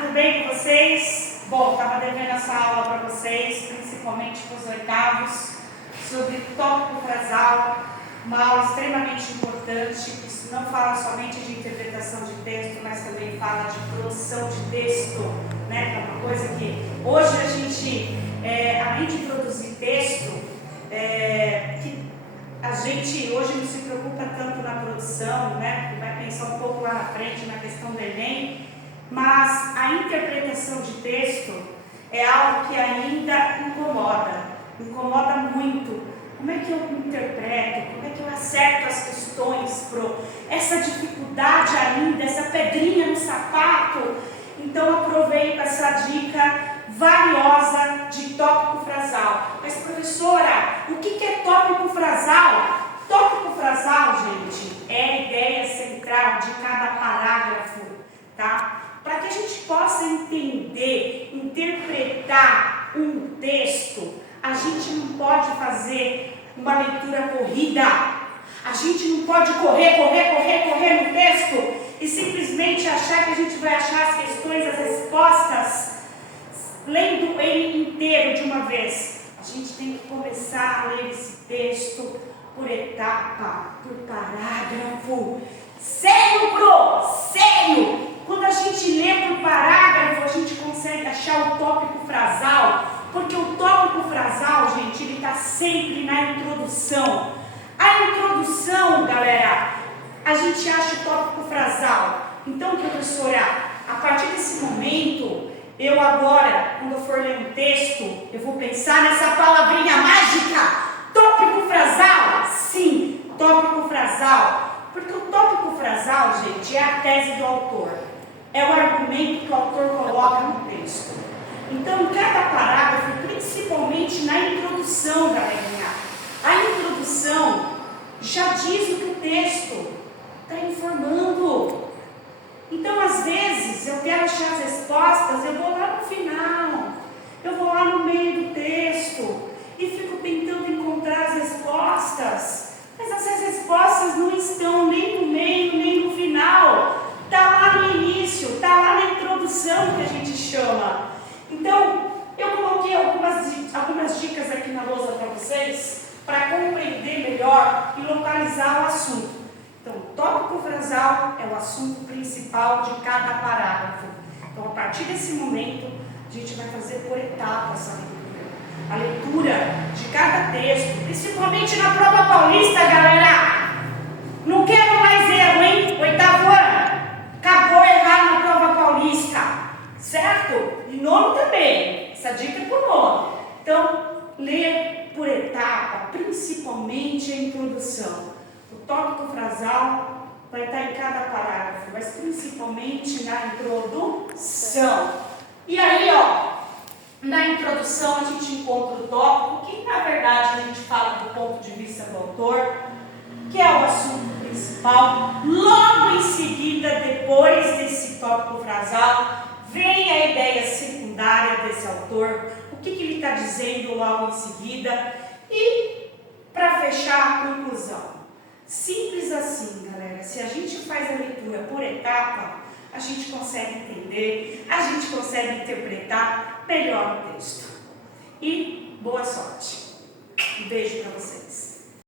tudo bem com vocês? Bom, estava devendo essa aula para vocês, principalmente para os oitavos, sobre tópico frasal, uma aula extremamente importante, que não fala somente de interpretação de texto, mas também fala de produção de texto, né? Que é uma coisa que hoje a gente, além de produzir texto, que a gente hoje não se preocupa tanto na produção, né? Vai pensar um pouco lá na frente na questão do Enem, mas a interpretação de texto é algo que ainda incomoda muito. Como é que eu interpreto? Como é que eu acerto as questões, essa dificuldade ainda, essa pedrinha no sapato? Então aproveito essa dica valiosa de tópico frasal. Mas professora, o que é tópico frasal? Tópico frasal, gente, é a ideia central de cada parágrafo, tá? Para que a gente possa entender, interpretar um texto, a gente não pode fazer uma leitura corrida. A gente não pode correr no texto e simplesmente achar que a gente vai achar as questões, as respostas, lendo ele inteiro de uma vez. A gente tem que começar a ler esse texto por etapa, por parágrafo. Sério, sério! Quando a gente lê por parágrafo, a gente consegue achar o tópico frasal, porque o tópico frasal, gente, ele está sempre na introdução. A introdução, galera, a gente acha o tópico frasal. Então, professora, a partir desse momento, eu agora, quando eu for ler um texto, eu vou pensar nessa palavrinha mágica, tópico frasal. Sim, tópico frasal. Porque o tópico frasal, gente, é a tese do autor. É o argumento que o autor coloca no texto. Então, cada parágrafo, principalmente na introdução, galerinha, a introdução já diz o que o texto está informando. Então, às vezes, eu quero achar as respostas, eu vou lá no final, eu vou lá no meio do texto e fico tentando encontrar as respostas. Mas essas respostas não estão nem no meio, nem no final. Está lá no início, está lá na introdução que a gente chama. Então, eu coloquei algumas dicas aqui na lousa para vocês, para compreender melhor e localizar o assunto. Então, o tópico frasal é o assunto principal de cada parágrafo. Então, a partir desse momento, a gente vai fazer por etapas a leitura de cada texto, principalmente na prova paulista, galera. Não quero mais erro, hein? Oitavo ano. Acabou errar na prova paulista, certo? E nono também. Essa dica é para o nono. Então, ler por etapa, principalmente a introdução. O tópico frasal vai estar em cada parágrafo, mas principalmente na introdução. E aí, na introdução a gente encontra o tópico, que na verdade a gente fala do ponto de vista do autor, que é o assunto principal. Logo em seguida, depois desse tópico frasal, vem a ideia secundária desse autor, o que ele está dizendo logo em seguida, e para fechar a conclusão. Simples assim, galera. Se a gente faz a leitura por etapa, a gente consegue entender, a gente consegue interpretar melhor o texto. E boa sorte. Um beijo para vocês.